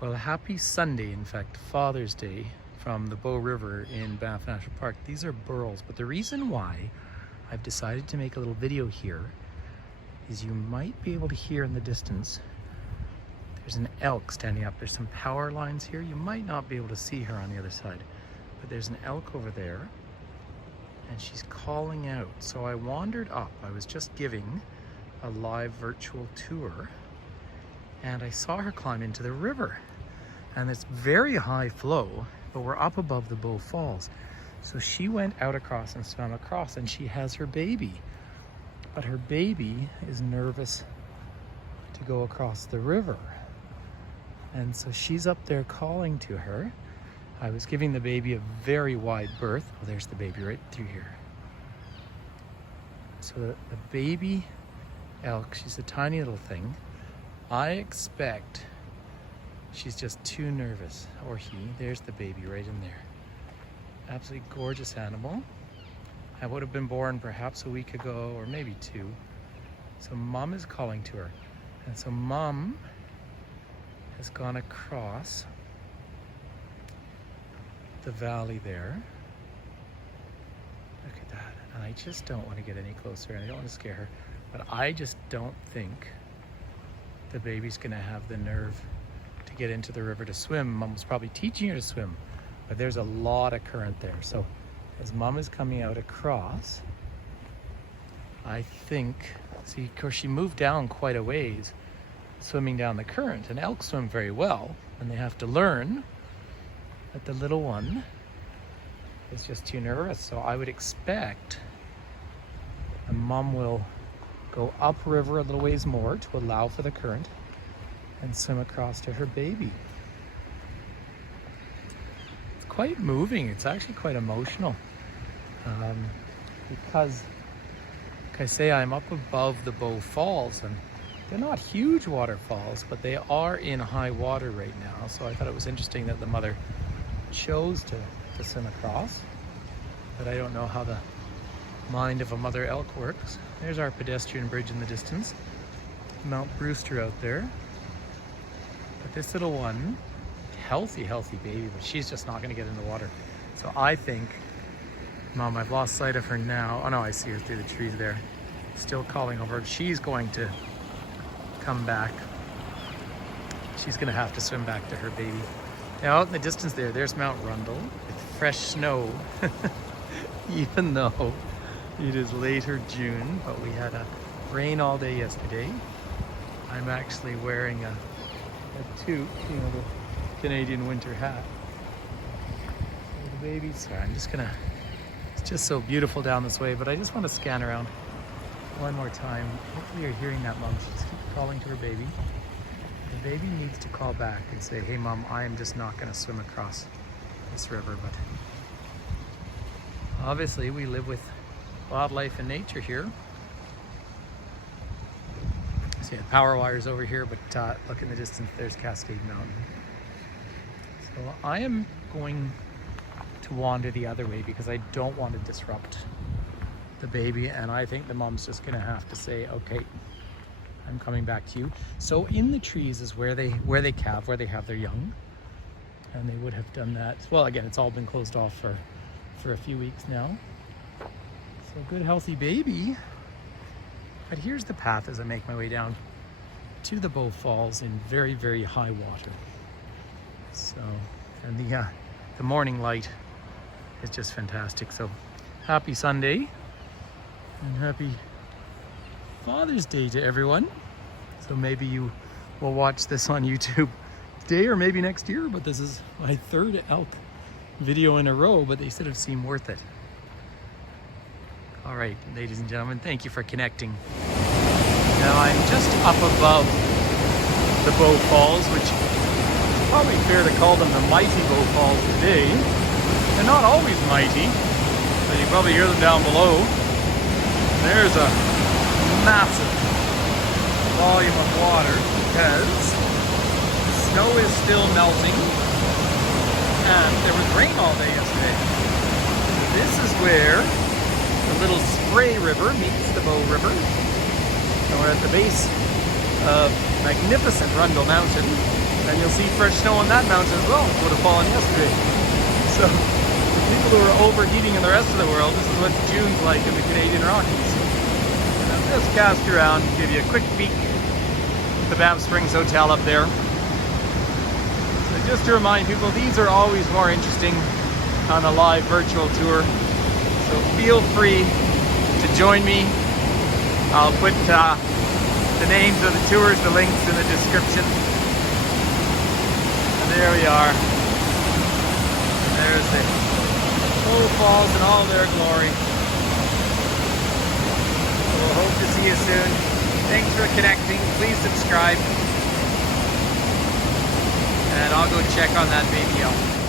Well, happy Sunday, in fact, Father's Day from the Bow River in Banff National Park. These are burls, but the reason why I've decided to make a little video here is you might be able to hear in the distance, there's an elk standing up. There's some power lines here. You might not be able to see her on the other side, but there's an elk over there and she's calling out. So I wandered up. I was just giving a live virtual tour and I saw her climb into the river. And it's very high flow, but we're up above the Bow Falls. So she went out across and swam across, and she has her baby. But her baby is nervous to go across the river. And so she's up there calling to her. I was giving the baby a very wide berth. Oh, there's the baby right through here. So the baby elk, she's a tiny little thing. I expect she's just too nervous, or he. There's the baby right in there. Absolutely gorgeous animal. I would have been born perhaps a week ago, or maybe two. So mom is calling to her. And so mom has gone across the valley there. Look at that. And I just don't want to get any closer, and I don't want to scare her, but I just don't think the baby's gonna have the nerve to get into the river to swim. Mom was probably teaching her to swim, but there's a lot of current there. So as mom is coming out across, I think, see, of course she moved down quite a ways, swimming down the current, and elk swim very well, and they have to learn that the little one is just too nervous. So I would expect the mom will go upriver a little ways more to allow for the current and swim across to her baby. It's quite moving. It's actually quite emotional because, like I say, I'm up above the Bow Falls, and they're not huge waterfalls, but they are in high water right now. So I thought it was interesting that the mother chose to swim across, but I don't know how the mind of a mother elk works. There's our pedestrian bridge in the distance, Mount Brewster out there. But this little one, healthy baby, but she's just not going to get in the water. So I think, Mom, I've lost sight of her now. Oh no, I see her through the trees there, still calling over. She's going to come back. She's going to have to swim back to her baby. Now out in the distance there's Mount Rundle with fresh snow. Even though it is later June, but we had a rain all day yesterday. I'm actually wearing a toque, you know, the Canadian winter hat. So the baby's, sorry, it's just so beautiful down this way, but I just want to scan around one more time. Hopefully you're hearing that, Mom. She's calling to her baby. The baby needs to call back and say, hey Mom, I am just not going to swim across this river, but obviously we live with wildlife and nature here. See the power wires over here, but look in the distance, there's Cascade Mountain. So I am going to wander the other way because I don't want to disrupt the baby, and I think the mom's just gonna have to say, okay, I'm coming back to you. So in the trees is where they calve, where they have their young, and they would have done that. Well, again, it's all been closed off for a few weeks now. So good healthy baby. But here's the path as I make my way down to the Bow Falls in very high water. So, and the morning light is just fantastic. So happy Sunday and happy Father's Day to everyone. So maybe you will watch this on YouTube today or maybe next year, but this is my third elk video in a row, but they sort of seem worth it. All right, ladies and gentlemen, thank you for connecting. Now I'm just up above the Bow Falls, which is probably fair to call them the mighty Bow Falls today. They're not always mighty, but you probably hear them down below. There's a massive volume of water because snow is still melting and there was rain all day yesterday. This is where the little Spray River meets the Bow River. And we're at the base of magnificent Rundle Mountain. And you'll see fresh snow on that mountain as well. It would have fallen yesterday. So people who are overheating in the rest of the world, this is what June's like in the Canadian Rockies. And I'll just cast around, give you a quick peek at the Banff Springs Hotel up there. So just to remind people, these are always more interesting on a live virtual tour. So feel free to join me. I'll put the names of the tours, the links in the description. And there we are. There's the Bow Falls in all their glory. We'll hope to see you soon. Thanks for connecting. Please subscribe. And I'll go check on that baby out.